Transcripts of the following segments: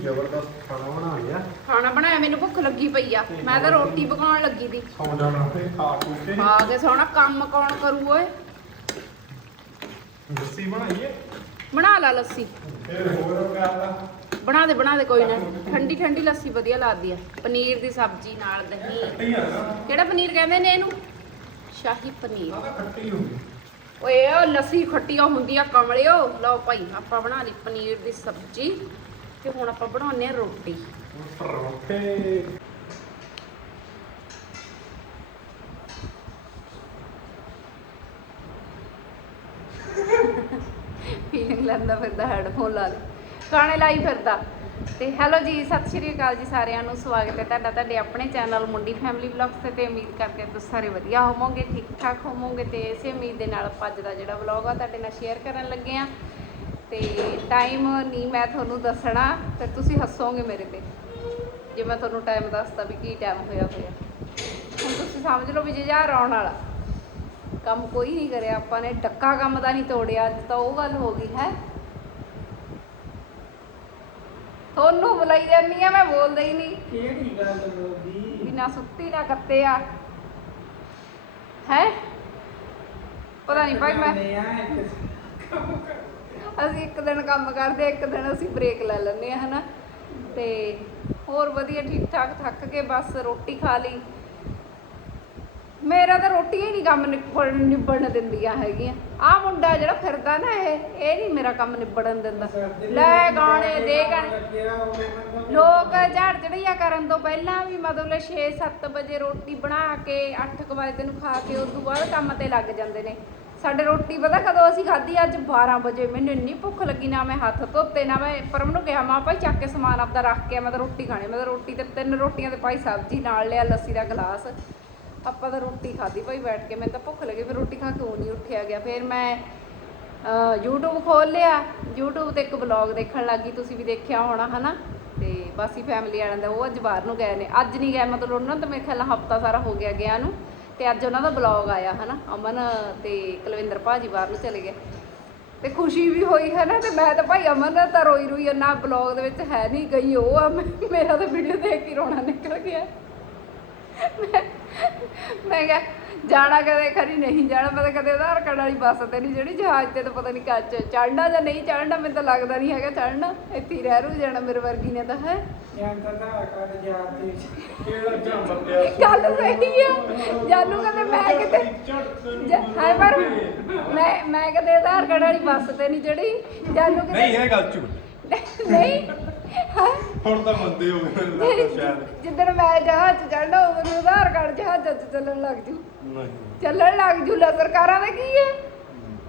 ਜ਼ਬਰਦਸਤ ਖਾਣਾ ਬਣਾ ਲਿਆ। ਖਾਣਾ ਬਣਾਇਆ ਮੈਨੂੰ ਭੁੱਖ ਲੱਗੀ ਪਈ ਆ। ਮੈਂ ਤਾਂ ਰੋਟੀ ਪਕਾਉਣ ਲੱਗੀ ਦੀ ਸੌ ਜਾਣਾ ਤੇ ਖਾ ਖੂ ਕੇ। ਆ ਕੇ ਸੋਹਣਾ ਕੰਮ ਕੌਣ ਕਰੂ ਓਏ? ਲੱਸੀ ਬਣਾਈਏ? ਬਣਾ ਲਾ ਲੱਸੀ। ਫਿਰ ਹੋਰ ਕਿਆ ਦਾ ਬਣਾ ਦੇ ਬਣਾ ਦੇ ਕੋਈ ਨਾ। ਠੰਡੀ ਠੰਡੀ ਲੱਸੀ ਵਧੀਆ ਲੱਗਦੀ ਆ। ਪਨੀਰ ਦੀ ਸਬਜ਼ੀ ਨਾਲ ਦਹੀਂ। ਆ ਨਾ। ਕਿਹੜਾ ਪਨੀਰ ਕਹਿੰਦੇ ਨੇ ਇਹਨੂੰ? ਸ਼ਾਹੀ ਪਨੀਰ। ਆ ਤਾਂ ਖੱਟੀ ਹੁੰਦੀ ਓਏ ਉਹ ਲੱਸੀ ਹੁੰਦੀਆਂ ਕਮਲਿਓ। ਲਓ ਭਾਈ ਆਪਾਂ ਬਣਾ ਲਈ ਪਨੀਰ ਦੀ ਸਬਜ਼ੀ। ਤੇ ਹੁਣ ਆਪਾਂ ਬਣਾਉਂਦੇ ਆ ਰੋਟੀ। ਪਰੌਂਠੇ ਫੀਲਿੰਗ ਲੈਂਦਾ ਫਿਰਦਾ ਹੈਡਫੋਨ ਲਾ ਲੈ। ਗਾਣੇ ਲਾਈ ਫਿਰਦਾ। ਤੇ ਹੈਲੋ ਜੀ ਸਤਿ ਸ਼੍ਰੀ ਅਕਾਲ ਜੀ ਸਾਰਿਆਂ ਨੂੰ। ਸਵਾਗਤ ਹੈ ਤੁਹਾਡਾ ਤੁਹਾਡੇ ਆਪਣੇ ਚੈਨਲ ਮੁੰਡੀ ਫੈਮਿਲੀ ਵਲੌਗਸ ਤੇ ਤੇ ਉਮੀਦ ਕਰਦੇ ਹਾਂ ਤੁਸੀਂ ਸਾਰੇ ਵਧੀਆ ਹੋਵੋਗੇ ਠੀਕ ਠਾਕ ਹੋਵੋਗੇ ਤੇ ਇਸੇ ਉਮੀਦ ਦੇ ਨਾਲ ਆਪਾਂ ਅੱਜ ਦਾ ਜਿਹੜਾ ਵਲੌਗ ਆ ਤੁਹਾਡੇ ਨਾਲ ਸ਼ੇਅਰ ਕਰਨ ਲੱਗੇ ਆ ਤੇ ਟਾਈਮ ਨਹੀਂ ਮੈਂ ਤੁਹਾਨੂੰ ਦੱਸਣਾ ਤੇ ਤੁਸੀਂ ਹੱਸੋਗੇ ਮੇਰੇ ਤੇ। ਜੇ ਮੈਂ ਤੁਹਾਨੂੰ ਟਾਈਮ ਦੱਸਤਾ ਵੀ ਕੀ ਟਾਈਮ ਹੋਇਆ ਹੋਇਆ। ਹੁਣ ਤੁਸੀਂ ਸਮਝ ਲਓ ਵੀ ਜੇ ਯਾਰ ਆਉਣ ਵਾਲਾ ਕੰਮ ਕੋਈ ਨਹੀਂ ਕਰਿਆ ਆਪਾਂ ਨੇ ਡੱਕਾ ਕੰਮ ਦਾ ਨਹੀਂ ਤੋੜਿਆ ਅੱਜ ਤਾਂ ਉਹ ਗੱਲ ਹੋ ਗਈ ਹੈ? ਤੁਹਾਨੂੰ ਬੁਲਾਈ ਜਾਂਦੀ ਆ ਮੈਂ ਬੋਲਦਾ ਹੀ ਨਹੀਂ। ਕਿਹੜੀ ਗੱਲ ਬੋਲਦੀ ਬਿਨਾ ਸੁੱਤੀ ਨਾ ਕੱਤੇ ਆ। ਹੈ? ਪਤਾ ਨਹੀਂ ਭਾਈ ਮੈਂ ਅਸੀਂ ਇੱਕ ਦਿਨ ਕੰਮ ਕਰਦੇ ਇੱਕ ਦਿਨ ਅਸੀਂ ਬ੍ਰੇਕ ਲੈ ਲੈਂਦੇ ਆ ਹਨਾ? ਤੇ ਹੋਰ ਵਧੀਆ ਠੀਕ ਠਾਕ ਥੱਕ ਕੇ ਬਸ ਰੋਟੀ ਖਾ ਲਈ। ਮੇਰਾ ਤਾਂ ਰੋਟੀ ਹੀ ਨਹੀਂ ਕੰਮ ਨਿਬੜਨ ਨਿਬੜਨ ਦਿੰਦੀਆਂ ਹੈਗੀਆਂ। ਆ ਮੁੰਡਾ ਜਿਹੜਾ ਫਿਰਦਾ ਨਾ ਇਹ ਇਹ ਨਹੀਂ ਮੇਰਾ ਕੰਮ ਨਿਬੜਨ ਦਿੰਦਾ। ਲੈ ਗਾਣੇ ਦੇ ਗਾਣੇ। ਲੋਕ ਝਾੜ ਚੜੀਆ ਕਰਨ ਤੋਂ ਪਹਿਲਾਂ ਵੀ ਮਤਲਬ 6-7 ਵਜੇ ਰੋਟੀ ਬਣਾ ਕੇ 8 ਵਜੇ ਨੂੰ ਖਾ ਕੇ ਉਸ ਤੋਂ ਬਾਅਦ ਕੰਮ ਤੇ ਲੱਗ ਜਾਂਦੇ ਨੇ। ਸਾਡੇ ਰੋਟੀ ਪਤਾ ਕਦੋਂ ਅਸੀਂ ਖਾਧੀ? ਅੱਜ 12 ਵਜੇ। ਮੈਨੂੰ ਇੰਨੀ ਭੁੱਖ ਲੱਗੀ ਨਾ ਮੈਂ ਹੱਥ ਧੋਤੇ ਨਾ ਮੈਂ ਪਰਮ ਨੂੰ ਕਿਹਾ ਮਾਂ ਭਾਈ ਚੱਕ ਕੇ ਸਮਾਨ ਆਪਦਾ ਰੱਖ ਕੇ ਆ, ਮੈਂ ਤਾਂ ਰੋਟੀ ਖਾਣੀ ਮੈਂ ਤਾਂ ਰੋਟੀ ਤੇ ਤਿੰਨ ਰੋਟੀਆਂ ਤੇ ਭਾਈ ਸਬਜ਼ੀ ਨਾਲ ਲਿਆ ਲੱਸੀ ਦਾ ਗਲਾਸ। ਆਪਾਂ ਤਾਂ ਰੋਟੀ ਖਾਧੀ ਭਾਈ ਬੈਠ ਕੇ। ਮੈਨੂੰ ਤਾਂ ਭੁੱਖ ਲੱਗੀ ਫਿਰ ਰੋਟੀ ਖਾ ਕੇ ਉਹ ਨਹੀਂ ਉੱਠਿਆ ਗਿਆ। ਫਿਰ ਮੈਂ ਅਹ, YouTube ਖੋਲ ਲਿਆ। YouTube ਤੇ ਇੱਕ ਵਲੌਗ ਦੇਖਣ ਲੱਗੀ ਤੁਸੀਂ ਵੀ ਦੇਖਿਆ ਹੋਣਾ ਹਨਾ? ਤੇ ਬਾਸੀ ਫੈਮਿਲੀ ਵਾਲਿਆਂ ਦਾ ਉਹ ਅੱਜ ਬਾਹਰ ਨੂੰ ਗਏ ਨੇ। ਅੱਜ ਨਹੀਂ ਗਏ ਮਤਲਬ ਉਹਨਾਂ ਨੂੰ ਤਾਂ ਮੇਰੇ ਖਿਆਲ ਹਫਤਾ ਸਾਰਾ ਹੋ ਗਿਆ ਗਿਆ ਨੂੰ। ਤੇ ਅੱਜ ਉਹਨਾਂ ਦਾ ਵਲੌਗ ਆਇਆ ਹਨਾ, ਅਮਨ ਤੇ ਕੁਲਵਿੰਦਰ ਭਾਜੀ ਬਾਹਰ ਨੂੰ ਚਲੇ ਗਏ। ਤੇ ਖੁਸ਼ੀ ਵੀ ਹੋਈ ਹੈ ਨਾ ਤੇ ਮੈਂ ਤਾਂ ਭਾਈ ਅਮਨ ਦਾ ਤਾਂ ਰੋਈ ਰੋਈ ਨਾ ਬਲੌਗ ਦੇ ਵਿੱਚ ਹੈ ਨਹੀਂ ਗਈ, ਉਹ ਆ ਮੈਂ- ਮੇਰਾ ਤਾਂ ਵੀਡੀਓ ਦੇਖ ਕੇ ਰੋਣਾ ਨਿਕਲ ਗਿਆ। ਮੈਂ ਮੈਂ ਕਿਹਾ ਜਾਣਾ ਕਦੇ ਖਰੀ ਨਹੀਂ ਜਾਣਾ ਮੈਂ ਤਾਂ ਕਦੇ ਆਧਾਰ ਕਾਰਡ ਵਾਲੀ ਬੱਸ ਤੇ ਨਹੀਂ ਜਿਹੜੀ ਜਹਾਜ਼ ਤੇ ਤਾਂ ਪਤਾ ਨਹੀਂ ਕੱਚ ਚੜਨਾ ਜਾਂ ਨਹੀਂ ਚੜਨਾ ਮੈਨੂੰ ਤਾਂ ਲੱਗਦਾ ਨਹੀਂ ਹੈਗਾ ਚੜਨਾ ਇੱਥੇ ਹੀ ਰਹਿ ਰੂ ਜਾਣਾ ਮੇਰੇ ਵਰਗੀ ਨੇ ਤਾਂ ਹੈ? ਗੱਲ ਸਹੀ ਆ। ਜਾਨੂ ਕਹਿੰਦੇ ਮੈਂ ਕਿਤੇ ਜ- ਹਾਏ ਪਰ ਮੈਂ ਮੈਂ ਕਦੇ ਆਧਾਰ ਕਾਰਡ ਵਾਲੀ ਬੱਸ ਤੇ ਨਹੀਂ ਚੜੀ ਜਾਨੂ ਨਹੀਂ ਕਿਤੇ ਇਹ ਗੱਲ ਝੂਠ। ਨਹੀਂ ਹਾਂ। ਹੁਣ ਤਾਂ ਮੰਦੇ ਹੋ ਗਏ ਮੈਨੂੰ ਲੱਗਦਾ ਸ਼ਾਇਦ। ਜਿੱਦਣ ਮੈਂ ਜਹਾਜ਼ 'ਚ ਚੜਨਾ ਉਦੋਂ ਨੂੰ ਆਧਾਰ ਕਾਰਡ ਜਹਾਜ਼ 'ਚ ਚੱਲਣ ਲੱਗ ਜੂ। ਨਹੀਂ। ਚੱਲਣ ਲੱਗ ਜੂ ਲੈ ਸਰਕਾਰਾਂ ਦਾ ਕੀ ਹੈ?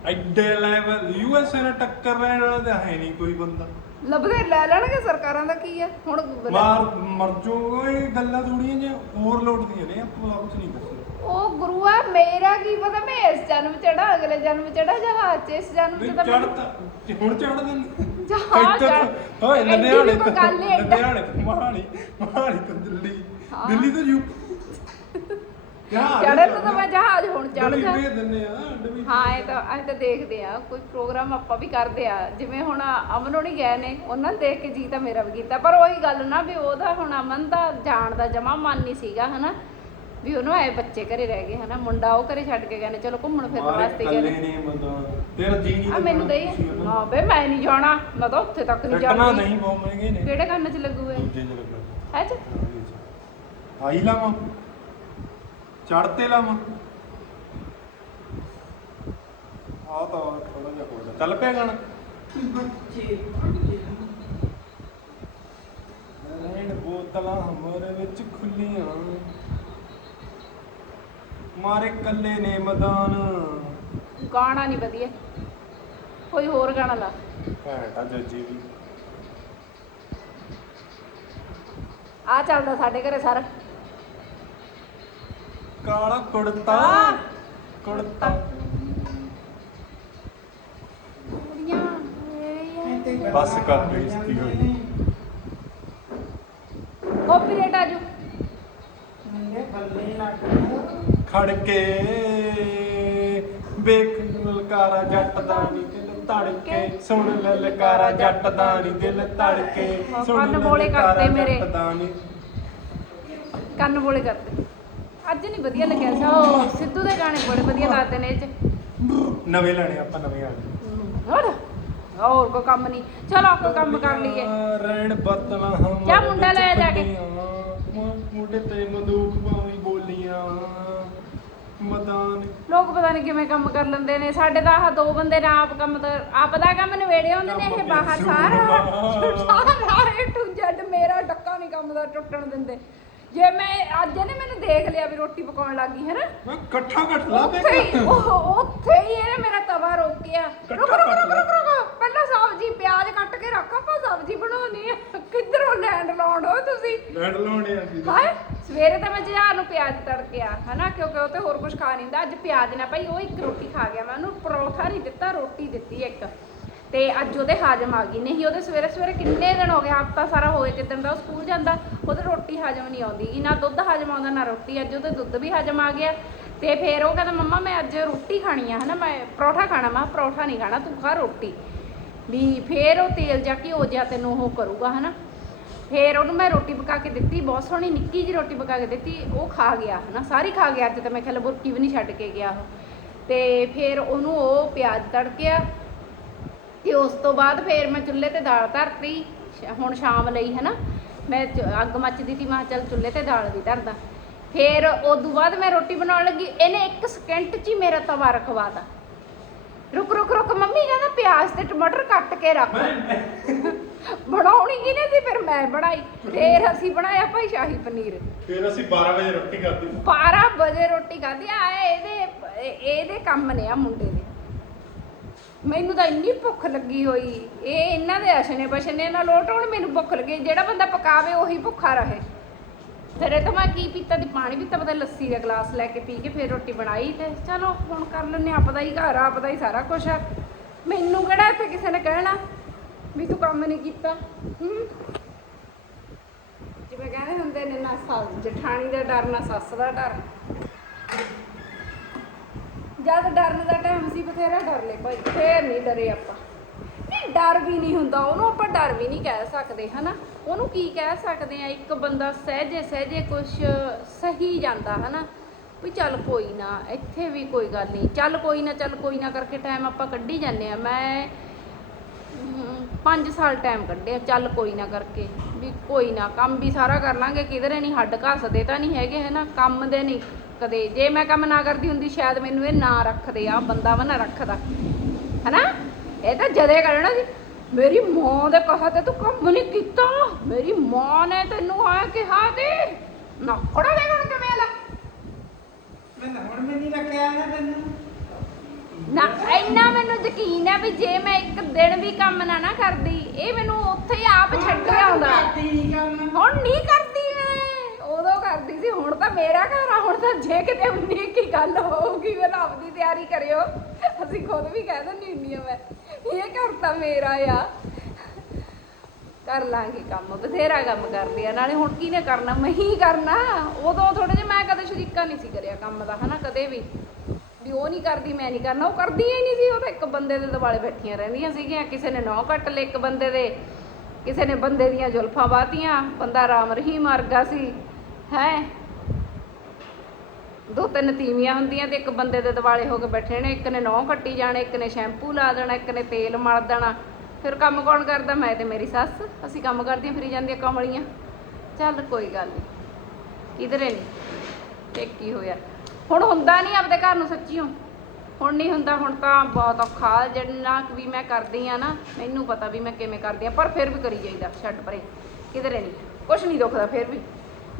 ਐਡੇ ਲੈਵਲ ਯੂਐਸਏ ਨਾਲ ਟੱਕਰ ਲੈਣ ਵਾਲਾ ਤਾਂ ਹੈ ਨਹੀਂ ਕੋਈ ਬੰਦਾ। ਲੱਭਦੇ ਲੈ ਲੈਣਗੇ ਸਰਕਾਰਾਂ ਦਾ ਕੀ ਹੈ? ਹੁਣ ਮਾਰ ਮਰ ਜਾਓਗੇ ਇਹ ਗੱਲਾਂ ਥੋੜੀਆਂ ਜਿਹੀਆਂ ਓਵਰਲੋਡ ਦੀਆਂ ਨੇ ਆਪਾਂ ਕੁਝ ਨਹੀਂ ਦੱਸਣਾ ਉਹ ਗੁਰੂਆ ਮੇਰਾ ਕੀ ਪਤਾ ਮੈਂ ਇਸ ਜਨਮ ਚੜਾ ਅਗਲੇ ਜਨਮ ਚੜਾ ਜਹਾਜ਼ 'ਚ ਇਸ ਜਨਮ 'ਚ ਤਾਂ ਚੜ ਮੈਨੂੰ- ਹੁਣ ਚੜ ਦਿੰਦੇ। ਜਹਾਜ਼ ਇੱਧਰ ਚੜ੍ਹ- ਓਏ ਐਡੀ ਲੁਧਿਆਣੇ ਵੀ ਕੋਈ ਗੱਲ ਨੀ, ਐਡਾ- ਲੁਧਿਆਣੇ ਤੋਂ ਮਹਾਲੀ ਮਹਾਲੀ ਤੋਂ ਦਿੱਲੀ। ਹਾਂ। ਦਿੱਲੀ ਤੋਂ ਯੂ ਜਹਾਜ਼ ਚੜ੍ਹਨ ਨੂੰ ਤਾਂ ਮੈਂ ਜਹਾਜ਼ ਹੁਣ ਚੜ ਦਿੱਲੀ ਜਾ ਭੇਜ ਦਿੰਦੇ ਆ ਡੱਬੀ ਹਾਂ ਇਹ ਤਾਂ ਅਸੀਂ ਤਾਂ ਦੇਖਦੇ ਆ। ਕੋਈ ਪ੍ਰੋਗਰਾਮ ਆਪਾਂ ਵੀ ਕਰਦੇ ਆ। ਜਿਵੇਂ ਹੁਣ ਅਮਨ ਹੋਣੀ ਗਏ ਨੇ ਉਹਨਾਂ ਨੂੰ ਦੇਖ ਕੇ ਜੀ ਤਾਂ ਮੇਰਾ ਵੀ ਕੀਤਾ। ਪਰ ਉਹੀ ਗੱਲ ਨਾ ਵੀ ਉਹਦਾ ਹੁਣ ਅਮਨ ਦਾ ਜਾਣ ਦਾ ਜਮਾ ਮਨ ਨਹੀਂ ਸੀਗਾ ਹਨਾ? ਵੀ ਉਹਨੂੰ ਆਏ ਬੱਚੇ ਘਰੇ ਰਹਿ ਗਏ ਹਨਾ ਮੁੰਡਾ ਉਹ ਘਰੇ ਛੱਡ ਕੇ ਗਏ ਨੇ ਚਲੋ ਘੁੰਮਣ ਫਿਰਨ ਵਾਸਤੇ ਗਏ ਨੇ। ਨਹੀਂ ਬੰਦਾ ਤੇਰਾ ਜੀ ਨਹੀਂ ਆ ਮੈਨੂੰ ਦੇ ਨਾ ਬੇ ਮੈਂ ਨਹੀਂ ਜਾਣਾ ਮੈਂ ਤਾਂ ਉੱਥੇ ਤੱਕ ਨਹੀਂ ਜਾਣਾ ਨਹੀਂ ਬਹੁਤ ਮਹਿੰਗੇ ਨੇ। ਕਿਹੜੇ ਕੰਨ 'ਚ ਲੱਗੂ ਇਹ? ਦੂਜੇ ਚ ਲੱਗਣਾ ਹੈ ਚ? ਆਈ ਲਾਵਾਂ। ਚੜਤੇ ਲਾਵਾਂ। ਆ ਤਾਂ ਥੋੜਾ ਜਿਹਾ ਹੋਰ ਚੱਲ ਪਿਆ ਗਾਣਾ। ਰਹਿਣ ਬੋਤਲਾਂ ਹਮਰੇ ਵਿੱਚ ਖੁੱਲੀਆਂ ਮਾਰੇ ਕੱਲੇ ਨੇ ਮੈਦਾਨ। ਗਾਣਾ ਨਹੀਂ ਵਧੀਆ। ਕੋਈ ਹੋਰ ਗਾਣਾ ਲਾ। ਘੈਂਟਾ ਜੱਜੀ ਵੀ ਆ ਚੱਲਦਾ ਸਾਡੇ ਘਰੇ ਸਰ। ਕਾਲਾ ਕੁੜਤਾ ਆਹ। ਕੁੜਤਾ। ਬਸ ਕਰ ਬੇਇੱਜ਼ਤੀ ਹੋਈ। ਖੜ ਕੇ ਵੇਖ ਲਲਕਾਰਾ ਜੱਟ ਦਾ ਨਹੀਂ ਕਿ ਧੜਕੇ ਸੁਣ ਲਲਕਾਰਾ ਜੱਟ ਦਾ ਨੀ ਦਿਲ ਧੜਕੇ ਕੰਨ ਬੋਲੇ ਕਰਦੇ ਮੇਰੇ। ਨੀ। ਕੰਨ ਬੋਲੇ ਕਰਦੇ ਅੱਜ ਨਹੀਂ ਵਧੀਆ ਲੱਗਿਆ ਸਾ ਉਹ ਸਿੱਧੂ ਦੇ ਗਾਣੇ ਬੜੇ ਵਧੀਆ ਲੱਗਦੇ ਨੇ ਇਹ ਚ। ਨਵੇਂ ਲੈਣੇ ਆਪਾਂ ਨਵੇਂ ਆ ਗਏ। ਹੋਰ? ਹੋਰ ਕੋਈ ਕੰਮ ਨਹੀਂ ਚਲੋ ਕੋਈ ਕੰਮ ਕਰ ਲਈਏ। ਰਹਿਣ ਬਦਲਾ ਹਮ ਜਾ ਮੁੰਡਾ ਲੈ ਜਾ ਕੇ। ਮੁੰਡੇ ਤੇ ਬੰਦੂਕ ਪਾਵੀ ਬੋਲੀਆਂ। ਲੋਕ ਪਤਾ ਨਹੀਂ ਕਿਵੇਂ ਕੰਮ ਕਰ ਲੈਂਦੇ ਨੇ। ਸਾਡੇ ਤਾਂ ਆਹ ਦੋ ਬੰਦੇ ਨੇ ਆਪ ਕੰਮ ਤਾਂ ਆਪ ਦਾ ਕੰਮ ਨਵੇੜੇ ਹੁੰਦੇ ਨੇ ਇਹ ਬਾਹਰ ਸਾਰਾ ਸਾਰਾ ਏ ਟੂ ਜ਼ੈਡ ਮੇਰਾ ਡੱਕਾ ਨਹੀਂ ਕੰਮ ਦਾ ਟੁੱਟਣ ਦਿੰਦੇ। ਜੇ ਮੈਂ ਅੱਜ ਇਹਨੇ ਮੈਨੂੰ ਦੇਖ ਲਿਆ ਵੀ ਰੋਟੀ ਪਕਾਉਣ ਲੱਗੀ ਹੈ ਨਾ ਮੈਂ ਇਕੱਠਾ ਘੱਟ ਲਾ ਦੇ ਉੱਥੇ ਹੀ ਉਹ ਉੱਥੇ ਹੀ ਇਹਨੇ ਮੇਰਾ ਤਵਾ ਰੋਕਿਆ। ਰੁਕ ਰੁਕ ਰੁਕ ਰੁਕ ਰੁਕ। ਪਹਿਲਾਂ ਸਬਜ਼ੀ ਪਿਆਜ਼ ਕੱਟ ਕੇ ਰੱਖ ਆਪਾਂ ਸਬਜ਼ੀ ਬਣਾਉਣੀ ਆ। ਕਿੱਧਰੋਂ ਲੈਂਡ ਲਾਉਂਡ ਹੋ ਤੁਸੀਂ? ਲੈਂਡ ਲਾਉਣੇ ਆ ਸੀ ਹਾਏ ਸਵੇਰੇ ਤਾਂ ਮੈਂ ਜਹਾਰ ਨੂੰ ਪਿਆਜ਼ ਤੜਕਿਆ ਹਨਾ? ਕਿਉਂਕਿ ਉਹ ਤੇ ਹੋਰ ਕੁਝ ਖਾ ਨਹੀਂ ਹੁੰਦਾ। ਅੱਜ ਪਿਆਜ਼ ਨਾ ਭਾਈ ਉਹ ਇੱਕ ਰੋਟੀ ਖਾ ਗਿਆ ਮੈਂ ਉਹਨੂੰ ਪਰੌਠਾ ਨਹੀਂ ਦਿੱਤਾ ਰੋਟੀ ਦਿੱਤੀ ਇੱਕ। ਤੇ ਅੱਜ ਉਹਦੇ ਹਾਜ਼ਮ ਆ ਗਈ। ਨਹੀਂ ਉਹਦੇ ਸਵੇਰੇ ਸਵੇਰੇ ਕਿੰਨੇ ਦਿਨ ਹੋ ਗਏ ਹਫਤਾ ਸਾਰਾ ਹੋਏ ਜਿੱਦਣ ਦਾ ਉਹ ਸਕੂਲ ਜਾਂਦਾ ਉਹਦੇ ਰੋਟੀ ਹਾਜ਼ਮ ਨਹੀਂ ਆਉਂਦੀ। ਨਾ ਦੁੱਧ ਹਾਜ਼ਮ ਆਉਂਦਾ ਨਾ ਰੋਟੀ। ਅੱਜ ਉਹਦੇ ਦੁੱਧ ਵੀ ਹਾਜ਼ਮ ਆ ਗਿਆ ਤੇ ਫਿਰ ਉਹ ਕਹਿੰਦਾ ਮੰਮਾ ਮੈਂ ਅੱਜ ਰੋਟੀ ਖਾਣੀ ਆ ਹਨਾ? ਮੈਂ ਪਰੌਠਾ ਖਾਣਾ ਮੈਂ ਕਿਹਾ, ਪਰੌਠਾ ਨਹੀਂ ਖਾਣਾ ਤੂੰ ਖਾ ਰੋਟੀ। ਵੀ ਫੇਰ ਉਹ ਤੇਲ ਜਾ ਕੇ ਹੋ ਜਾ ਤੈਨੂੰ ਉਹ ਕਰੂਗਾ ਹਨਾ? ਫੇਰ ਉਹਨੂੰ ਮੈਂ ਰੋਟੀ ਪਕਾ ਕੇ ਦਿੱਤੀ ਬਹੁਤ ਸੋਹਣੀ ਨਿੱਕੀ ਜਿਹੀ ਰੋਟੀ ਪਕਾ ਕੇ ਦਿੱਤੀ ਉਹ ਖਾ ਗਿਆ ਹਨਾ? ਸਾਰੀ ਖਾ ਗਿਆ ਅੱਜ ਤਾਂ ਮੈਂ ਖਿਆਲ ਬੁਰਕੀ ਵੀ ਨਹੀਂ ਛੱਡ ਕੇ ਗਿਆ ਉਹ। ਤੇ ਫਿਰ ਉਹਨੂੰ ਉਹ ਪਿਆਜ਼ ਤੜਕਿਆ ਤੇ ਉਸ ਤੋਂ ਬਾਅਦ ਫੇਰ ਮੈਂ ਚੁੱਲ੍ਹੇ ਤੇ ਦਾਲ ਧਰਤੀ ਸ਼- ਹੁਣ ਸ਼ਾਮ ਲਈ ਹਨਾ? ਮੈਂ ਅੱਗ ਮੱਚਦੀ ਤੀ ਮੈਂ ਚੱਲ ਚੁੱਲ੍ਹੇ ਤੇ ਦਾਲ ਵੀ ਧਰਦਾ। ਫੇਰ ਉਦੋਂ ਬਾਅਦ ਮੈਂ ਰੋਟੀ ਬਣਾਉਣ ਲੱਗੀ ਇਹਨੇ 1 ਸਕਿੰਟ 'ਚ ਹੀ ਮੇਰਾ ਤਵਾ ਰਖਵਾਤਾ ਰੁਕ ਰੁਕ ਰੁਕ ਮੰਮੀ ਕਹਿੰਦਾ ਪਿਆਜ਼ ਤੇ ਟਮਾਟਰ ਕੱਟ ਕੇ ਰੱਖ। ਬਣਾਉਣੀ ਕਿਨੇ ਸੀ? ਫਿਰ ਮੈਂ ਬਣਾਈ। ਫੇਰ ਅਸੀਂ ਬਣਾਇਆ ਭਾਈ ਸ਼ਾਹੀ ਪਨੀਰ। ਫਿਰ ਅਸੀਂ 12 ਵਜੇ ਰੋਟੀ ਖਾਧੀ। 12 ਵਜੇ ਰੋਟੀ ਖਾਧੀ। ਆ ਇਹਦੇ ਇਹ- ਇਹਦੇ ਕੰਮ ਨੇ ਆ ਮੁੰਡੇ ਦੇ। ਮੈਨੂੰ ਤਾਂ ਇੰਨੀ ਭੁੱਖ ਲੱਗੀ ਹੋਈ। ਇਹ ਇਹਨਾਂ ਦੇ ਅਸ਼ਨੇ ਬਸ਼ਨੇ ਨਾਲ ਲੋਟ ਹੁਣ ਮੈਨੂੰ ਭੁੱਖ ਲੱਗੀ। ਜਿਹੜਾ ਬੰਦਾ ਪਕਾਵੇ, ਉਹੀ ਭੁੱਖਾ ਰਹੇ। ਫਿਰ ਇਹ ਤਾਂ ਮੈਂ ਕੀ ਪੀਤਾ ਦੀ ਪਾਣੀ ਪੀਤਾ ਪਤਾ ਲੱਸੀ ਦਾ ਗਲਾਸ ਲੈ ਕੇ ਪੀ ਕੇ ਫਿਰ ਰੋਟੀ ਬਣਾਈ ਤੇ ਚਲੋ, ਹੁਣ ਕਰ ਲੈਨੇ ਆਪਦਾ ਹੀ ਘਰ ਆ ਆਪਦਾ ਹੀ ਸਾਰਾ ਕੁਝ ਆ ਮੈਨੂੰ ਕਿਹੜਾ ਇੱਥੇ ਕਿਸੇ ਨੇ ਕਹਿਣਾ ਵੀ ਤੂੰ ਕੰਮ ਨਹੀਂ ਕੀਤਾ? ਜਿਵੇਂ ਕਹਿੰਦੇ ਹੁੰਦੇ ਨੇ ਨਾ, ਸੱਸ ਜਠਾਣੀ ਦਾ ਡਰ, ਨਾ ਸੱਸ ਦਾ ਡਰ। ਜਦ ਡਰਨ ਦਾ ਟਾਈਮ ਸੀ, ਬਥੇਰਾ ਡਰ ਲੈ ਭਾਈ। ਫੇਰ ਨਹੀਂ ਡਰੇ ਆਪਾਂ। ਨਹੀਂ, ਡਰ ਵੀ ਨਹੀਂ ਹੁੰਦਾ। ਉਹਨੂੰ ਆਪਾਂ ਡਰ ਵੀ ਨਹੀਂ ਕਹਿ ਸਕਦੇ, ਹਨਾ? ਉਹਨੂੰ ਕੀ ਕਹਿ ਸਕਦੇ ਆ? ਇੱਕ ਬੰਦਾ ਸਹਿਜੇ ਸਹਿਜੇ ਕੁਝ ਸਹੀ ਜਾਂਦਾ, ਹਨਾ? ਵੀ ਚੱਲ ਕੋਈ ਨਾ, ਇੱਥੇ ਵੀ ਕੋਈ ਗੱਲ ਨਹੀਂ। ਚੱਲ ਕੋਈ ਨਾ, ਚੱਲ ਕੋਈ ਨਾ ਕਰਕੇ ਟਾਈਮ ਆਪਾਂ ਕੱਢੀ ਜਾਂਦੇ ਆ। ਮੈਂ 5 ਸਾਲ ਟਾਈਮ ਕੱਢਿਆ, ਚੱਲ ਕੋਈ ਨਾ ਕਰਕੇ। ਵੀ ਕੋਈ ਨਾ, ਕੰਮ ਵੀ ਸਾਰਾ ਕਰ ਲਾਂਗੇ, ਕਿਧਰੇ ਨਹੀਂ, ਹੱਡ ਘਸਦੇ ਤਾਂ ਨਹੀਂ ਹੈਗੇ ਹੈ ਨਾ ਕੰਮ ਦੇ ਨਹੀਂ। ਕਦੇ ਜੇ ਮੈਂ ਕੰਮ ਨਾ ਕਰਦੀ ਹੁੰਦੀ ਸ਼ਾਇਦ ਮੈਨੂੰ ਇਹ ਨਾ ਰੱਖਦੇ ਆ ਬੰਦਾ ਵਾ ਨਾ ਰੱਖਦਾ। ਹਨਾ? ਇਹ ਤਾਂ ਜਦੇ ਕਰਨਾ ਸੀ। ਮੇਰੀ ਮਾਂ ਦੇ ਕਹਾ ਤੇ ਤੂੰ ਕੰਮ ਨਹੀਂ ਕੀਤਾ। ਮੇਰੀ ਮਾਂ ਨੇ ਤੈਨੂੰ ਆ ਕਿਹਾ ਤੇ ਨਾ ਖੜਾ ਦੇ ਹੁਣ ਕਿਵੇਂ ਲਾ। ਮੈਂ ਹੁਣ ਵੀ ਨਹੀਂ ਰੱਖਿਆ ਨਾ ਤੈਨੂੰ। ਨਾ ਇੰਨਾ ਮੈਨੂੰ ਯਕੀਨ ਹੈ ਵੀ ਜੇ ਮੈਂ ਇੱਕ ਦਿਨ ਵੀ ਕੰਮ ਨਾ ਨਾ ਕਰਦੀ ਇਹ ਮੈਨੂੰ ਉੱਥੇ ਹੀ ਆਪ ਛੱਡ ਕੇ ਆਉਂਦਾ। ਮੈਂ ਹੁਣ ਨਹੀਂ ਕਰਦੀ। ਮੈਂ ਕਰਦੀ ਸੀ, ਹੁਣ ਤਾਂ ਮੇਰਾ ਘਰ ਆ, ਹੁਣ ਤਾਂ ਜੇ ਕਿਤੇ ਉਨੀ ਕੀ ਗੱਲ ਹੋਊਗੀ ਮੈਂ ਆਪਦੀ ਤਿਆਰੀ ਕਰਿਓ। ਅਸੀਂ ਖੁਦ ਵੀ ਕਹਿ ਦਿੰਦੀ ਹੁੰਦੀ ਆ ਮੈਂ, ਇਹ ਘਰ ਤਾਂ ਮੇਰਾ ਆ। ਕਰ ਲਾਂਗੇ ਕੰਮ, ਬਥੇਰਾ ਕੰਮ ਕਰਦੀ ਆ, ਨਾਲੇ ਹੁਣ ਕਿਹਨੇ ਕਰਨਾ, ਮੈਂ ਹੀ ਕਰਨਾ। ਉਦੋਂ ਥੋੜੇ ਜਿਹਾ ਮੈਂ ਕਦੇ ਸ਼ਰੀਕਾ ਨਹੀਂ ਸੀ ਕਰਿਆ ਕੰਮ ਦਾ, ਹਨਾ, ਕਦੇ ਵੀ। ਵੀ ਉਹ ਨਹੀਂ ਕਰਦੀ, ਮੈਂ ਨਹੀਂ ਕਰਨਾ, ਉਹ ਕਰਦੀ ਹੀ ਨਹੀਂ ਸੀ, ਉਹ ਤਾਂ ਇੱਕ ਬੰਦੇ ਦੇ ਦੁਆਲੇ ਬੈਠੀਆਂ ਰਹਿੰਦੀਆਂ ਸੀਗੀਆਂ, ਕਿਸੇ ਨੇ ਨੌ ਕੱਟ ਲਏ ਇੱਕ ਬੰਦੇ ਦੇ, ਕਿਸੇ ਨੇ ਬੰਦੇ ਦੀਆਂ ਜ਼ੁਲਫਾਂ ਬਾਤੀਆਂ ਬੰਦਾ ਰਾਮ ਰਹੀਮ ਵਰਗਾ ਸੀ। ਹੈ। ਦੋ ਤਿੰਨ ਤੀਵੀਆਂ ਹੁੰਦੀਆਂ ਤੇ ਇੱਕ ਬੰਦੇ ਦੇ ਦਿਵਾਲੇ ਹੋ ਕੇ ਬੈਠੇ ਨੇ, ਇੱਕ ਨੇ ਨੌ ਕੱਟੀ ਜਾਣਾ, ਇੱਕ ਨੇ ਸ਼ੈਂਪੂ ਲਾ ਦੇਣਾ, ਇੱਕ ਨੇ ਤੇਲ ਮਲ ਦੇਣਾ। ਫਿਰ ਕੰਮ ਕੌਣ ਕਰਦਾ? ਮੈਂ ਤੇ ਮੇਰੀ ਸੱਸ। ਅਸੀਂ ਕੰਮ ਕਰਦੀਆਂ ਫਿਰੀ ਜਾਂਦੀਆਂ ਕਮਲੀਆਂ। ਚੱਲ ਕੋਈ ਗੱਲ ਨਹੀਂ ਕਿਧਰੇ ਨਹੀਂ ਤੇ ਕੀ ਹੋਇਆ? ਹੁਣ ਹੁੰਦਾ ਨਹੀਂ ਆਪਦੇ ਘਰ ਨੂੰ ਸੱਚੀਓ। ਹੁਣ ਨਹੀਂ ਹੁੰਦਾ। ਹੁਣ ਤਾਂ ਬਹੁਤ ਔਖਾ। ਜਿੰਨਾ ਵੀ ਮੈਂ ਕਰਦੀ ਆ ਨਾ, ਮੈਨੂੰ ਪਤਾ ਵੀ ਮੈਂ ਕਿਵੇਂ ਕਰਦੀ ਆ, ਪਰ ਫਿਰ ਵੀ ਕਰੀ ਜਾਈਦਾ। ਛੱਡ ਪਰੇ। ਕਿਧਰੇ ਨਹੀਂ ਕੁਛ ਨਹੀਂ ਦੁਖਦਾ ਫਿਰ ਵੀ।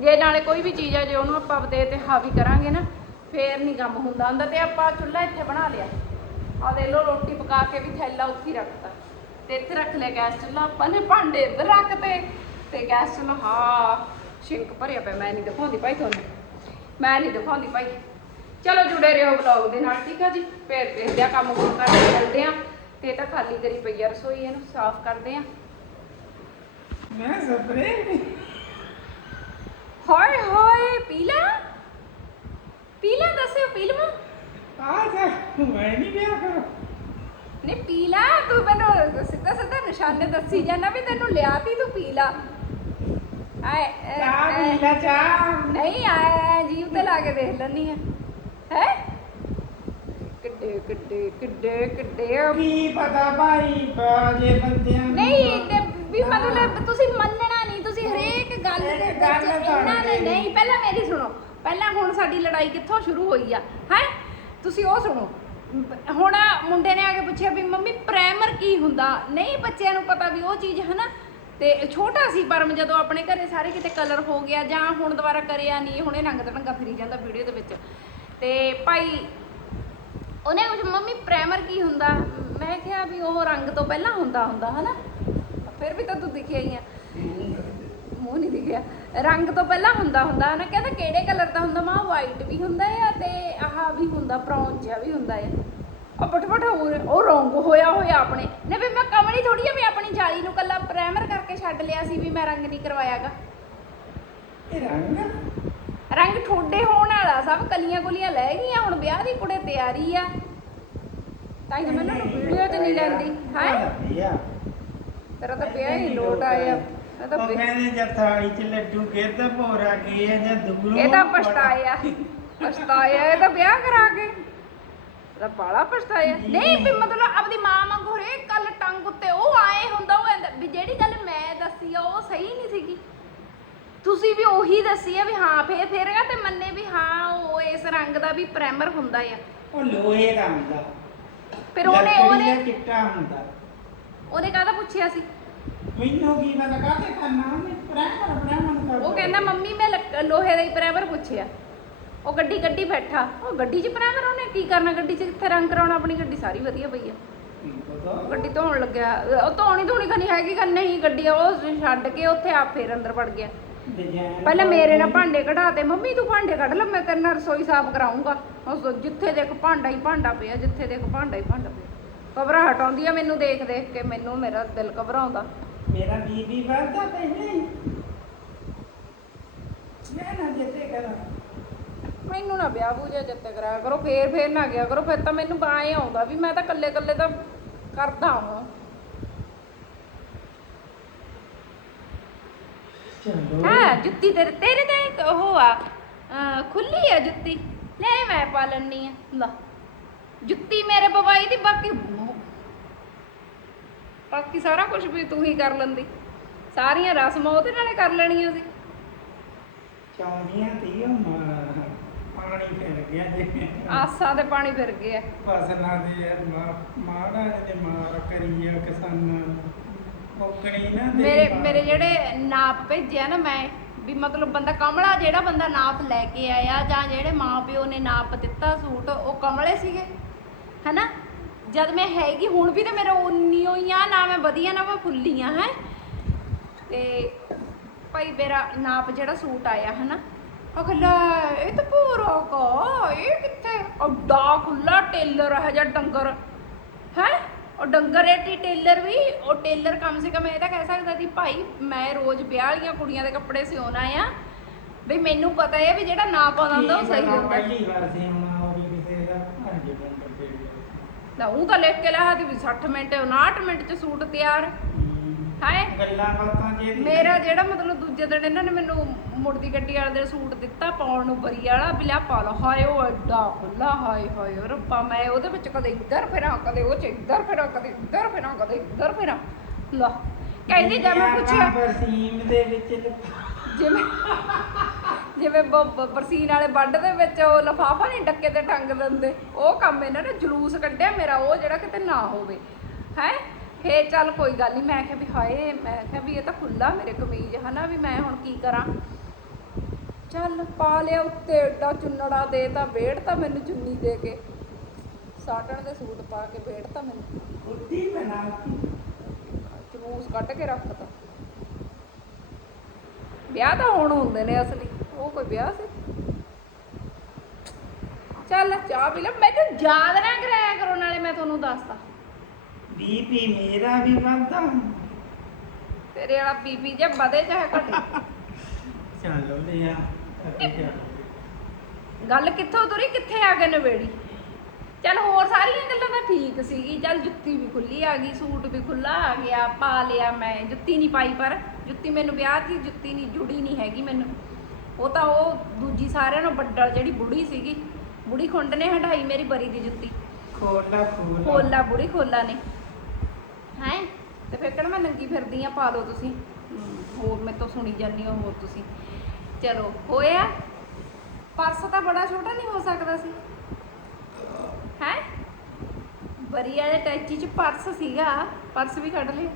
ਜੇ ਨਾਲੇ ਕੋਈ ਵੀ ਚੀਜ਼ ਆ ਜੇ ਉਹਨੂੰ ਆਪਾਂ ਆਪਦੇ ਤੇ ਹਾਵੀ ਕਰਾਂਗੇ ਨਾ, ਫੇਰ ਨਹੀਂ ਕੰਮ ਹੁੰਦਾ। ਹੁੰਦਾ ਤੇ ਆਪਾਂ ਚੁੱਲ੍ਹਾ ਇੱਥੇ ਬਣਾ ਲਿਆ। ਆ ਦੇ ਲੋ ਰੋਟੀ ਪਕਾ ਕੇ ਵੀ ਥੈਲਾ ਉੱਥੇ ਰੱਖਤਾ। ਤੇ ਇੱਥੇ ਰੱਖ ਲਿਆ ਗੈਸ ਚੁੱਲ੍ਹਾ, ਆਪਾਂ ਨੇ ਭਾਂਡੇ ਇੱਧਰ ਰੱਖਤੇ। ਤੇ ਗੈਸ ਚੁੱਲ੍ਹਾ, ਹਾਂ ਸ਼ਿੰਕ ਭਰਿਆ ਪਿਆ। ਮੈਂ ਨਹੀਂ ਦਿਖਾਉਂਦੀ ਭਾਈ ਤੁਹਾਨੂੰ। ਮੈਂ ਨਹੀਂ ਦਿਖਾਉਂਦੀ ਭਾਈ। ਚਲੋ ਜੁੜੇ ਰਹੋ ਵਲੌਗ ਦੇ ਨਾਲ, ਠੀਕ ਆ ਜੀ? ਫੇਰ ਦੇਖਦੇ ਆ, ਕੰਮ ਕੁਮ ਕਰਕੇ ਚੱਲਦੇ ਆ। ਤੇ ਤਾਂ ਖਾਲੀ ਕਰੀ ਪਈ ਆ ਰਸੋਈ, ਇਹਨੂੰ ਸਾਫ਼ ਕਰਦੇ ਆ। ਮੈਂ ਸਪਰੇ। ਹਾਏ ਹਾਏ ਪੀਲਾ ਪੀਲਾ ਦੱਸਿਓ ਪੀਲਵਾ ਆ ਜਾ ਮੈਂ ਨਹੀਂ ਵਿਆਹ ਕਰੋ। ਨਹੀਂ ਪੀ ਲਾ ਤੂੰ ਮੈਨੂੰ ਸਿੱਧਾ ਸਿੱਧਾ ਨਿਸ਼ਾਨੇ ਦੱਸੀ ਜਾਣਾ ਵੀ ਤੈਨੂੰ ਲਿਆਤੀ ਤੂੰ ਪੀ ਲਾ ਆਏ ਐ- ਚਾਹ ਐ- ਪੀ ਲੈ ਚਾਹ। ਨਹੀਂ ਜੀਵ ਤੇ ਲਾ ਕੇ ਦੇਖ ਲੈਣੀ ਹੈ ਹੈ? ਕਿੱਡੇ ਕਿੱਡੇ ਕਿੱਡੇ ਕਿੱਡੇ ਕੀ ਪਤਾ ਭਾਈ ਬਾਜੇ ਬੰਦਿਆਂ ਨੂੰ। ਨਹੀਂ ਤੇ ਵੀ ਮਤਲਬ ਤੁਸੀਂ ਮੰਨਣਾ ਨਹੀਂ ਤੁਸੀਂ ਹਰੇਕ ਗੱਲ ਦੇ ਵਿੱਚ ਇਹਨਾਂ ਨੇ ਨਹੀਂ। ਨਹੀਂ ਪਹਿਲਾਂ ਮੇਰੀ ਸੁਣੋ। ਪਹਿਲਾਂ ਹੁਣ ਸਾਡੀ ਲੜਾਈ ਕਿੱਥੋਂ ਸ਼ੁਰੂ ਹੋਈ ਆ? ਹੈ? ਤੁਸੀਂ ਉਹ ਸੁਣੋ। ਹੁਣ ਮੁੰਡੇ ਨੇ ਆ ਕੇ ਪੁੱਛਿਆ ਵੀ ਮੰਮੀ ਪ੍ਰਾਈਮਰ ਕੀ ਹੁੰਦਾ? ਨਹੀਂ ਬੱਚਿਆਂ ਨੂੰ ਪਤਾ ਵੀ ਉਹ ਚੀਜ਼ ਹੈ ਨਾ ਤੇ ਛੋਟਾ ਸੀ ਪਰ ਜਦੋਂ ਆਪਣੇ ਘਰੇ ਸਾਰੇ ਕਿਤੇ ਕਲਰ ਹੋ ਗਿਆ ਜਾਂ ਹੁਣ ਦੁਬਾਰਾ ਕਰਿਆ ਨਹੀਂ ਹੁਣੇ ਰੰਗ ਤੇ ਰੰਗਾ ਫਿਰੀ ਜਾਂਦਾ ਵੀਡੀਓ ਦੇ ਵਿੱਚ। ਤੇ ਭਾਈ ਉਹਨੇ ਕੁਝ ਮੰਮੀ ਪ੍ਰਾਈਮਰ ਕੀ ਹੁੰਦਾ? ਮੈਂ ਕਿਹਾ ਵੀ ਉਹ ਰੰਗ ਤੋਂ ਪਹਿਲਾਂ ਹੁੰਦਾ ਹੁੰਦਾ ਹਨਾ? ਫਿਰ ਵੀ ਤਾਂ ਤੂੰ ਦਿਖਿਆ ਹੀ ਆ। ਮੂੰਹ ਨਹੀਂ ਦਿਖਿਆ। ਰੰਗ ਤੋਂ ਪਹਿਲਾਂ ਹੁੰਦਾ ਹੁੰਦਾ ਨਾ ਕਹਿੰਦਾ ਕਿਹੜੇ ਕਲਰ ਦਾ ਹੁੰਦਾ? ਮਾਂ ਵਾਈਟ ਵੀ ਹੁੰਦਾ ਆ ਤੇ ਆਹ ਵੀ ਹੁੰਦਾ ਬ੍ਰਾਊਨ ਜਿਹਾ ਵੀ ਹੁੰਦਾ ਆ। ਉਹ ਫਟਫਟ ਹੋਰ- ਉਹ ਰੰਗ ਹੋਇਆ ਹੋਇਆ ਆਪਣੇ। ਨੇ ਵੀ ਮੈਂ ਕਮਲੀ ਥੋੜੀ ਆ ਵੀ ਆਪਣੀ ਜਾਲੀ ਨੂੰ ਕੱਲਾ ਪ੍ਰਾਈਮਰ ਕਰਕੇ ਛੱਡ ਲਿਆ ਸੀ ਵੀ ਮੈਂ ਰੰਗ ਨਹੀਂ ਕਰਵਾਇਆਗਾ। ਇਹ ਰੰਗ? ਰੰਗ ਠੋਡੇ ਹੋਣ ਵਾਲਾ ਸਭ ਕਲੀਆਂ ਕੁਲੀਆਂ ਲੈ ਗਈਆਂ ਹੁਣ ਵਿਆਹ ਦੀ ਕੁੜੇ ਤਿਆਰੀ ਆ। ਤਾਂ ਹੀ ਤਾਂ ਮੈਨੂੰ ਵੀਡੀਓ ਤੇ ਨਹੀਂ ਲੈਂਦੀ ਹੈ? ਹੈ ਤੇਰਾ ਤਾਂ ਵਿਆਹ ਹੀ ਲੋਟ ਆਇਆ। ਮੈਂ ਤਾਂ ਉਹ ਵਿਆਹ- ਕਹਿੰਦੇ ਜਦ ਥਾਲੀ ਚ ਲੱਡੂ ਗਿਰਦਾ ਭੋਰਾ ਕੀ ਹੈ ਜਦ ਦੁਗਲੂ ਇਹ ਤਾਂ ਪਛਤਾਇਆ। ਪਛਤਾਇਆ ਇਹ ਤਾਂ ਵਿਆਹ ਕਰਾ ਕੇ। ਇਹਦਾ ਬਾਲਾ ਪਛਤਾਇਆ। ਨਹੀਂ ਵੀ ਮਤਲਬ ਆਪਦੀ ਮਾਂ ਵਾਂਗੂ ਹਰੇਕ ਗੱਲ ਟੰਗ ਉੱਤੇ ਉਹ ਆਏ ਹੁੰਦਾ ਉਹ ਵੀ ਜਿਹੜੀ ਗੱਲ ਮੈਂ ਦੱਸੀ ਆ ਉਹ ਸਹੀ ਨਹੀਂ ਸੀਗੀ। ਤੁਸੀਂ ਵੀ ਉਹੀ ਦੱਸੀ ਆ ਵੀ ਹਾਂ ਫੇਰ ਫੇਰਗਾ ਤੇ ਮੰਨੇ ਵੀ ਹਾਂ ਉਹ ਇਸ ਰੰਗ ਦਾ ਵੀ ਪ੍ਰਾਈਮਰ ਹੁੰਦਾ ਆ। ਉਹ ਲੋਹੇ ਦਾ। ਹੁੰਦਾ ਫਿਰ ਉਹਨੇ ਲੱਕੜੀ ਉਹਨੇ ਚਿੱਟਾ ਹੁੰਦਾ। ਉਹਨੇ ਕਾਹਦਾ ਪੁੱਛਿਆ ਸੀ? ਮੈਨੂੰ ਕੀ ਕਾਹਤੇ ਕਰਨਾ ਉਹਨੇ ਉਹ ਕਹਿੰਦਾ ਮੰਮੀ ਮੈਂ ਲੱਕ- ਲੋਹੇ ਦਾ ਹੀ ਪ੍ਰਾਈਮਰ ਪੁੱਛਿਆ। ਉਹ ਗੱਡੀ ਗੱਡੀ ਬੈਠਾ। ਉਹ ਗੱਡੀ 'ਚ ਪ੍ਰਾਈਮਰ ਉਹਨੇ ਕੀ ਕਰਨਾ ਗੱਡੀ 'ਚ? ਕਿੱਥੇ ਰੰਗ ਕਰਾਉਣਾ ਆਪਣੀ ਗੱਡੀ ਸਾਰੀ ਵਧੀਆ ਪਈ ਆ। ਕੀ ਪਤਾ? ਗੱਡੀ ਧੋਣ ਲੱਗਿਆ। ਉਹ ਧੋਣੀ ਧੋਣੀ ਖਣੀ ਹੈਗੀ ਕਿ ਨਹੀਂ ਗੱਡੀ ਉਹ ਛੱਡ ਕੇ ਉੱਥੇ ਆਪ ਫੇਰ ਅੰਦਰ ਵੜ ਗਿਆ। ਡਿਜ਼ਾਈਨ ਪਹਿਲਾਂ ਮੇਰੇ ਨਾਲ ਭਾਂਡੇ ਕਢਾਤੇ ਮੰਮੀ ਤੂੰ ਭਾਂਡੇ ਕੱਢ ਲੈ ਮੈਂ ਤੇਰੇ ਨਾਲ ਰਸੋਈ ਸਾਫ਼ ਕਰਾਉਂਗਾ ਉਹ ਜਿੱਥੇ ਦੇਖ ਭਾਂਡਾ ਹੀ ਭਾਂਡਾ ਪਿਆ ਜਿੱਥੇ ਦੇਖ ਭਾਂਡਾ ਹੀ ਭਾਂਡਾ ਪਿਆ। ਕਬਰਾਂ ਹਟਾਉਂਦੀ ਆ ਮੈਨੂੰ ਦੇਖ ਦੇਖ ਕੇ ਮੈਨੂੰ ਮੇਰਾ ਦਿਲ ਘਬਰਾਉਂਦਾ। ਮੇਰਾ ਬੀਬੀ ਵੱਧਦਾ ਪਹਿਲੇ ਹੀ ਮੈਂ ਨਾ ਜਿੱਤੇ ਕਰਾਂ। ਮੈਨੂੰ ਨਾ ਵਿਆਹ ਬੂਜਾ ਜਿੱਤੇ ਕਰਾਇਆ ਕਰੋ ਫੇਰ ਫੇਰ ਨਾ ਗਿਆ ਕਰੋ ਫਿਰ ਤਾਂ ਮੈਨੂੰ ਬਾਏ ਆਉਂਦਾ ਵੀ ਮੈਂ ਤਾਂ ਕੱਲੇ ਕੱਲੇ ਤਾਂ ਕਰਦਾ ਹਾਂ ਚਲੋ। ਹਾਂ ਜੁੱਤੀ ਤੇਰੇ ਤੇਰੇ ਤੇ ਉਹ ਆ ਅਹ ਖੁੱਲੀ ਆ ਜੁੱਤੀ। ਲੈ ਮੈਂ ਪਾ ਲੈਣੀ ਆ ਲਾ। ਜੁੱਤੀ ਮੇਰੇ ਬਵਾਈ ਦੀ ਬਾਕੀ ਬਾਕੀ ਸਾਰਾ ਕੁਝ ਵੀ ਤੂੰ ਹੀ ਕਰ ਲੈਂਦੀ। ਸਾਰੀਆਂ ਰਸਮਾਂ ਉਹਦੇ ਨਾਲੇ ਕਰ ਲੈਣੀਆਂ ਸੀ। ਚਾਉਂਦੀਆਂ ਤੀ ਉਹ ਮਾ- ਪਾਣੀ ਫਿਰ ਗਿਆ ਜੇ। ਆਸਾਂ ਤੇ ਪਾਣੀ ਫਿਰ ਗਿਆ। ਫਸਲਾਂ ਦੇ ਯਾਰ ਮਾ- ਮਾੜਾ ਤੇ ਮਾਰ ਕਰੀ ਆ ਕਿਸਾਨਾਂ ਕੋਕਣੀ ਨਾ ਦੇ ਮੇਰੇ ਪਾ- ਮੇਰੇ ਜਿਹੜੇ ਨਾਪ ਭੇਜਿਆ ਨਾ ਮੈਂ ਵੀ ਮਤਲਬ ਬੰਦਾ ਕਮਲਾ ਜਿਹੜਾ ਬੰਦਾ ਨਾਪ ਲੈ ਕੇ ਆਇਆ ਜਾਂ ਜਿਹੜੇ ਮਾਪਿਓ ਨੇ ਨਾਪ ਦਿੱਤਾ ਸੂਟ ਉਹ ਕਮਲੇ ਸੀਗੇ। ਹਨਾ? ਜਦ ਮੈਂ ਹੈਗੀ, ਹੁਣ ਵੀ ਤੇ ਮੇਰਾ ਉਨੀ ਹੋਈ ਆ, ਨਾ ਮੈਂ ਵਧੀਆ, ਨਾ ਮੈਂ ਫੁੱਲੀ ਆ, ਹੈ। ਤੇ ਭਾਈ ਮੇਰਾ ਨਾਪ ਜਿਹੜਾ ਸੂਟ ਆਇਆ, ਹਨਾ, ਉਹ ਕਹਿੰਦਾ, ਇਹ ਤਾਂ ਪੂਰਾ ਕਾ, ਇਹ ਕਿੱਥੇ? ਅੱਡਾ ਖੁੱਲਾ ਟੇਲਰ ਹੈ ਜਾਂ ਡੰਗਰ। ਹੈ? ਉਹ ਡੰਗਰ ਏਟੀ ਟੇਲਰ ਵੀ, ਉਹ ਟੇਲਰ ਕਮ ਸੇ ਕਮ ਇਹ ਤਾਂ ਕਹਿ ਸਕਦਾ ਸੀ, ਭਾਈ, ਮੈਂ ਰੋਜ਼ ਵਿਆਹ ਵਾਲੀਆਂ ਕੁੜੀਆਂ ਦੇ ਕੱਪੜੇ ਸਿਉਣਾ ਆ। ਵੀ ਮੈਨੂੰ ਪਤਾ ਹੈ ਵੀ ਜਿਹੜਾ ਨਾਪ ਆਉਂਦਾ ਹੁੰਦਾ ਉਹ ਸਹੀ ਹੁੰਦਾ। ਪਹਿਲੀ ਵਾਰ ਸੀ ਹੁਣ ਉਹ ਵੀ ਕਿਸੇ ਦਾ ਪੰਜ ਬੰਦ ਤੇ ਤਾਂ ਉਹ ਤਾਂ ਲਿਖ ਕੇ ਸੀ ਵੀ 60 ਮਿੰਟ 59 ਮਿੰਟ ਚ ਸੂਟ ਤਿਆਰ। ਹਾਏ। ਗੱਲਾਂ ਬਾਤਾਂ ਜੇ ਮੇਰਾ ਜਿਹੜਾ ਮਤਲਬ ਦੂਜੇ ਦਿਨ ਇਹਨਾਂ ਨੇ ਮੈਨੂੰ ਮੁੜਦੀ ਗੱਡੀ ਵਾਲੇ ਦੇ ਸੂਟ ਦਿੱਤਾ ਪਾਉਣ ਨੂੰ ਬਰੀ ਵਾਲਾ ਵੀ ਲਿਆ ਪਾ ਲਓ ਹਾਏ ਉਹ ਐਡਾ ਖੁੱਲਾ ਹਾਏ ਹਾਏ ਰੱਬਾ ਮੈਂ ਉਹਦੇ ਵਿੱਚ ਕਦੇ ਇੱਧਰ ਫਿਰਾਂ ਕਦੇ ਉਹ ਚ ਇੱਧਰ ਫਿਰਾਂ ਕਦੇ ਇੱਧਰ ਫਿਰਾਂ ਕਦੇ ਇੱਧਰ ਫਿਰਾਂ। ਲਾ ਕਹਿੰਦੀ ਜਦ ਮੈਂ ਪੁੱਛਿਆ ਦੇ ਵਿੱਚ ਜਿਵੇਂ ਜਿਵੇਂ ਬ- ਬ- ਬਰਸੀਨ ਵਾਲੇ ਵੱਡ ਦੇ ਵਿੱਚ ਉਹ ਲਫਾਫਾ ਨਹੀਂ ਡੱਕੇ ਤੇ ਟੰਗ ਦਿੰਦੇ। ਉਹ ਕੰਮ ਇਹਨਾਂ ਨੇ ਜਲੂਸ ਕੱਢਿਆ ਮੇਰਾ ਉਹ ਜਿਹੜਾ ਕਿਤੇ ਨਾ ਹੋਵੇ। ਹੈ? ਫੇਰ ਚੱਲ ਕੋਈ ਗੱਲ ਨਹੀਂ ਮੈਂ ਕਿਹਾ ਵੀ ਹਾਏ ਮੈਂ ਕਿਹਾ ਵੀ ਇਹ ਤਾਂ ਖੁੱਲਾ ਮੇਰੇ ਕਮੀਜ਼ ਹਨਾ ਵੀ ਮੈਂ ਹੁਣ ਕੀ ਕਰਾਂ? ਚੱਲ ਪਾ ਲਿਆ ਉੱਤੇ ਏਡਾ ਚੁੰਨੜਾ ਦੇ ਤਾਂ ਵੇੜ ਤਾਂ ਮੈਨੂੰ ਚੁੰਨੀ ਦੇ ਕੇ। ਸਾਟਣ ਦੇ ਸੂਟ ਪਾ ਕੇ ਵੇੜ ਤਾਂ ਮੈਨੂੰ। ਕੁੱਤੀ ਬਣਾਤੀ। ਜਲੂਸ ਕੱਢ ਕੇ ਰੱਖਤਾ ਵਿਆਹ ਤਾਂ ਹੁਣ ਹੁੰਦੇ ਨੇ ਅਸਲੀ। ਕੋਈ ਵਿਆਹ ਸੀ? ਚੱਲ ਚਾਹ ਪੀ ਲੈ ਮੈਨੂੰ ਯਾਦ ਨਾ ਕਰਾਇਆ ਕਰੋ ਨਾਲੇ ਮੈਂ ਤੁਹਾਨੂੰ ਦੱਸਦਾ। ਬੀਪੀ ਮੇਰਾ ਵੀ ਵੱਧਦਾ। ਤੇਰੇ ਵਾਲਾ ਬੀਬੀ ਜੇ ਵਧੇ ਚਾਹੇ ਘਟੇ? ਚੱਲ ਲਿਆ ਗੱਲ ਕਿੱਥੋਂ ਤੁਰੀ ਕਿੱਥੇ ਆ ਕੇ ਨਵੇੜੀ? ਚੱਲ ਹੋਰ ਸਾਰੀਆਂ ਗੱਲਾਂ ਤਾਂ ਠੀਕ ਸੀਗੀ ਚੱਲ ਜੁੱਤੀ ਵੀ ਖੁੱਲੀ ਆ ਗਈ ਸੂਟ ਵੀ ਖੁੱਲਾ ਆ ਗਿਆ ਪਾ ਲਿਆ ਮੈਂ ਜੁੱਤੀ ਨਹੀਂ ਪਾਈ ਪਰ ਜੁੱਤੀ ਮੈਨੂੰ ਵਿਆਹ ਦੀ ਜੁੱਤੀ ਨਹੀਂ ਜੁੜੀ ਨਹੀਂ ਹੈਗੀ ਮੈਨੂੰ। ਉਹ ਤਾਂ ਉਹ ਦੂਜੀ ਸਾਰਿਆਂ ਨਾਲੋਂ ਵੱਡਾ ਜਿਹੜੀ ਬੁੜੀ ਸੀਗੀ ਬੁੜੀ ਖੁੰਡ ਨੇ ਹਟਾਈ ਮੇਰੀ ਬਰੀ ਦੀ ਜੁੱਤੀ। ਖੋਲਾ ਖੋਲਾ। ਖੋਲਾ ਬੁੜੀ ਖੋਲਾ ਨੇ। ਹੈ? ਤੇ ਫਿਰ ਕਿਹੜਾ ਮੈਂ ਨੰਗੀ ਫਿਰਦੀ ਆ ਪਾ ਲਓ ਤੁਸੀਂ। ਹੋਰ ਮੈਂ ਤੋਂ ਸੁਣੀ ਜਾਂਦੀ ਹਾਂ ਹੋਰ ਤੁਸੀਂ। ਚਲੋ ਹੋਇਆ? ਪਰਸ ਤਾਂ ਬੜਾ ਛੋਟਾ ਨਹੀਂ ਹੋ ਸਕਦਾ ਸੀ। ਹੈ? ਬਰੀ ਵਾਲੇ ਟੈਚੀ ਚ ਪਰਸ ਸੀਗਾ ਪਰਸ ਵੀ ਕੱਢ ਲਿਆ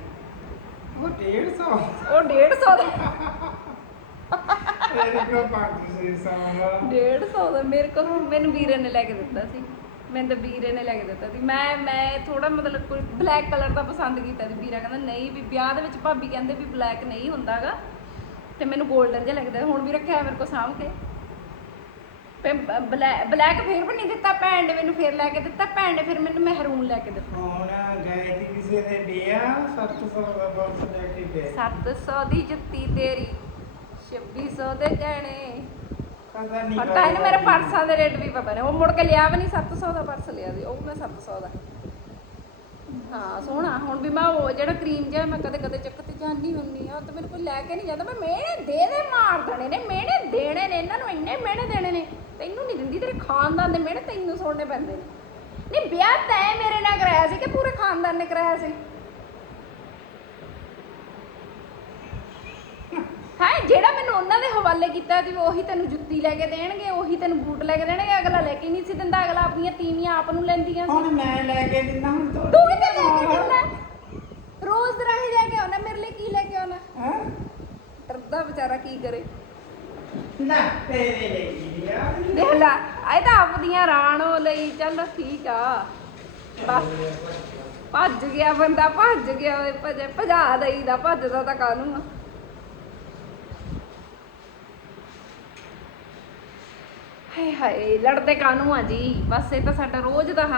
ਉਹ 150 ਉਹ 150 ਦਾ। ਤੇਰੇ ਕੋ 500 ਸਾਲਾ 150 ਦਾ ਮੇਰੇ ਕੋਲ ਮੈਨੂੰ ਵੀਰੇ ਨੇ ਲੈ ਕੇ ਦਿੱਤਾ ਸੀ। ਮੈਨੂੰ ਤਾਂ ਵੀਰੇ ਨੇ ਲੈ ਕੇ ਦਿੱਤਾ ਸੀ। ਮੈਂ ਮੈਂ ਥੋੜਾ ਮਤਲਬ ਕੋਈ ਬਲੈਕ ਕਲਰ ਦਾ ਪਸੰਦ ਕੀਤਾ ਸੀ ਵੀਰਾ। ਕਹਿੰਦਾ ਨਹੀਂ ਵੀ ਵਿਆਹ ਦੇ ਵਿੱਚ ਭਾਬੀ ਕਹਿੰਦੇ ਵੀ ਬਲੈਕ ਨਹੀਂ ਹੁੰਦਾਗਾ। ਤੇ ਮੈਨੂੰ 골ਡਨ ਜਿਹਾ ਲੱਗਦਾ। ਹੁਣ ਵੀ ਰੱਖਿਆ ਮੇਰੇ ਕੋਲ ਸਾਂਭ ਕੇ। ਤੇ ਬਲੈਕ ਬਲੈਕ ਫਿਰ ਵੀ ਨਹੀਂ ਦਿੱਤਾ ਭੈਣ ਨੇ ਮੈਨੂੰ ਫਿਰ ਲੈ ਕੇ ਦਿੱਤਾ। ਭੈਣ ਨੇ ਫਿਰ ਮੈਨੂੰ ਮਹਿਰੂਨ ਲੈ ਕੇ ਦਿੱਤਾ। ਹੁਣ ਗਏ ਦੀ ਕਿਸੇ ਦੇ ਵਿਆਹ 700 ਦਾ ਬਰਸ ਲੈ ਕੇ ਗਏ। 700 ਦੀ ਜੁੱਤੀ ਤੇਰੀ। 2600 ਦੇ ਗਹਿਣੇ। ਪਤਾ ਨਹੀਂ ਇਹਨੂੰ ਮੇਰੇ ਪਰਸਾਂ ਦੇ ਰੇਟ ਵੀ ਪਤਾ ਨੇ। ਉਹ ਮੁੜ ਕੇ ਲਿਆ ਵੀ ਨਹੀਂ 700 ਦਾ ਪਰਸ ਲਿਆ ਸੀ। ਉਹ ਮੈਂ 700 ਦਾ। ਹਾਂ ਸੋਹਣਾ। ਹੁਣ ਵੀ ਮੈਂ ਉਹ ਜਿਹੜਾ ਕਰੀਮ ਜਿਹਾ ਮੈਂ ਕਦੇ ਕਦੇ ਚੱਕ ਤੇ ਜਾਂਦੀ ਹੁੰਨੀ ਆ ਤੇ ਮੈਨੂੰ ਕੋਈ ਲੈ ਕੇ ਨਹੀਂ ਜਾਂਦਾ। ਮੈਂ ਮਿਹਣੇ ਦੇ ਦੇ ਮਾਰ ਦੇਣੇ ਨੇ ਮਿਹਣੇ ਦੇਣੇ ਨੇ। ਇਹਨਾਂ ਨੂੰ ਇੰਨੇ ਮਿਹਣੇ ਦੇਣੇ ਨੇ। ਤੈਨੂੰ ਨਹੀਂ ਦਿੰਦੀ ਤੇਰੇ ਖਾਨਦਾਨ ਦੇ ਮਿਹਣੇ ਤੈਨੂੰ ਸੁਣਨੇ ਪੈਂਦੇ ਨੇ। ਨਹੀਂ ਵਿਆਹ ਤੈਂ ਮੇਰੇ ਨਾਲ ਕਰਾਇਆ ਸੀ ਕਿ ਪੂਰੇ ਖਾਨਦਾਨ ਨੇ ਕਰਾਇਆ ਸੀ ਹੈ ਜਿਹੜਾ ਮੈਨੂੰ ਉਹਨਾਂ ਦੇ ਹਵਾਲੇ ਕੀਤਾ ਸੀ ਉਹੀ ਤੈਨੂੰ ਜੁੱਤੀ ਲੈ ਕੇ ਦੇਣਗੇ ਉਹੀ ਤੈਨੂੰ ਬੂਟ ਲੈ ਕੇ ਦੇਣਗੇ ਅਗਲਾ ਲੈ ਕੇ ਨਹੀਂ ਸੀ ਦਿੰਦਾ ਅਗਲਾ ਆਪਣੀਆਂ ਤੀਵੀਆਂ ਆਪ ਨੂੰ ਲੈਂਦੀਆਂ ਸੀ। ਹੁਣ ਮੈਂ ਲੈ ਕੇ ਦਿੰਦਾ ਹੁਣ ਤੂੰ ਤੂੰ ਵੀ ਤਾਂ ਲੈ ਕੇ ਦਿੰਦਾ? ਰੋਜ਼ ਦਰਾਹੀ ਲੈ ਕੇ ਆਉਣਾ ਮੇਰੇ ਲਈ ਕੀ ਲੈ ਕੇ ਆਉਣਾ? ਹੈਂ? ਡਰਦਾ ਵਿਚਾਰਾ ਕੀ ਕਰੇ? ਨਾ ਤੇਰੇ ਲਈ ਯਾਰ ਦੇਖ ਲੈ ਇਹ ਤਾਂ ਆਪਦੀਆਂ ਰਾਣੋ ਲਈ ਚੱਲ ਠੀਕ ਆ। ਬਸ। ਭੱਜ ਗਿਆ ਬੰਦਾ ਭੱਜ ਗਿਆ ਓਏ ਭਜ ਭਜਾ ਦਈਦਾ ਭੱਜਦਾ ਤਾਂ ਕਾਹਨੂੰ ਆ? ਹਾਏ ਹਾਏ ਲੜਦੇ ਕਾਹਨੂੰ ਆ ਜੀ? ਬਸ ਇਹ ਤਾਂ ਸਾਡਾ ਰੋਜ਼ ਦਾ ਹਾਸਾ